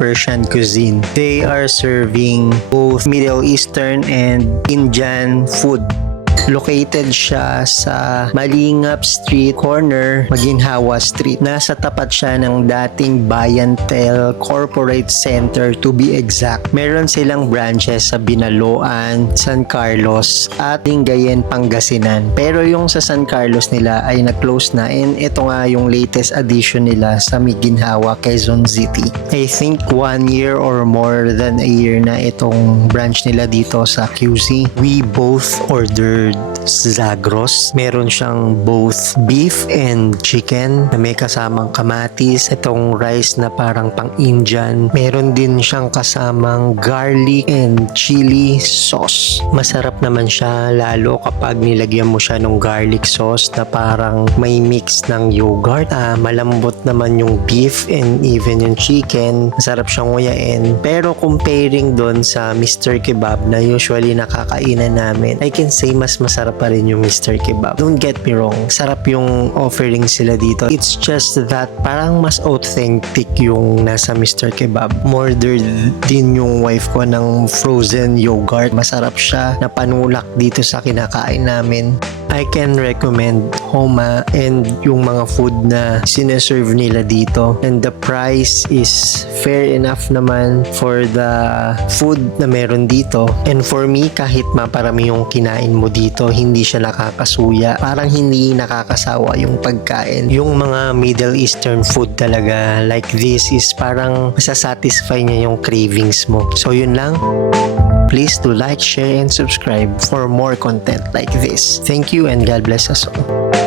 Persian cuisine. They are serving both Middle Eastern and Indian food. Located siya sa Malingap Street corner, Maginhawa Street. Nasa tapat siya ng dating Bayantel Corporate Center to be exact. Meron silang branches sa Binaloan, San Carlos at Lingayen, Pangasinan. Pero yung sa San Carlos nila ay na-close na, and ito nga yung latest addition nila sa Maginhawa, Quezon City. I think 1 year or more than a year na itong branch nila dito sa QC. We both ordered Zagros. Meron siyang both beef and chicken na may kasamang kamatis. Itong rice na parang pang-Indian. Meron din siyang kasamang garlic and chili sauce. Masarap naman siya lalo kapag nilagyan mo siya ng garlic sauce na parang may mix ng yogurt. Malambot naman yung beef and even yung chicken. Masarap siyang nguyain. Pero comparing doon sa Mr. Kebab na usually nakakainan namin, I can say mas masarap pa rin yung Mr. Kebab. Don't get me wrong, sarap yung offering sila dito. It's just that parang mas authentic yung nasa Mr. Kebab. Order din yung wife ko ng frozen yogurt. Masarap siya na panulak dito sa kinakain namin. I can recommend Homa and yung mga food na sineserve nila dito. And the price is fair enough naman for the food na meron dito. And for me, kahit maparami yung kinain mo dito, hindi siya nakakasuya. Parang hindi nakakasawa yung pagkain. Yung mga Middle Eastern food talaga like this is parang masasatisfy niya yung cravings mo. So yun lang. Please do like, share, and subscribe for more content like this. Thank you and God bless us all.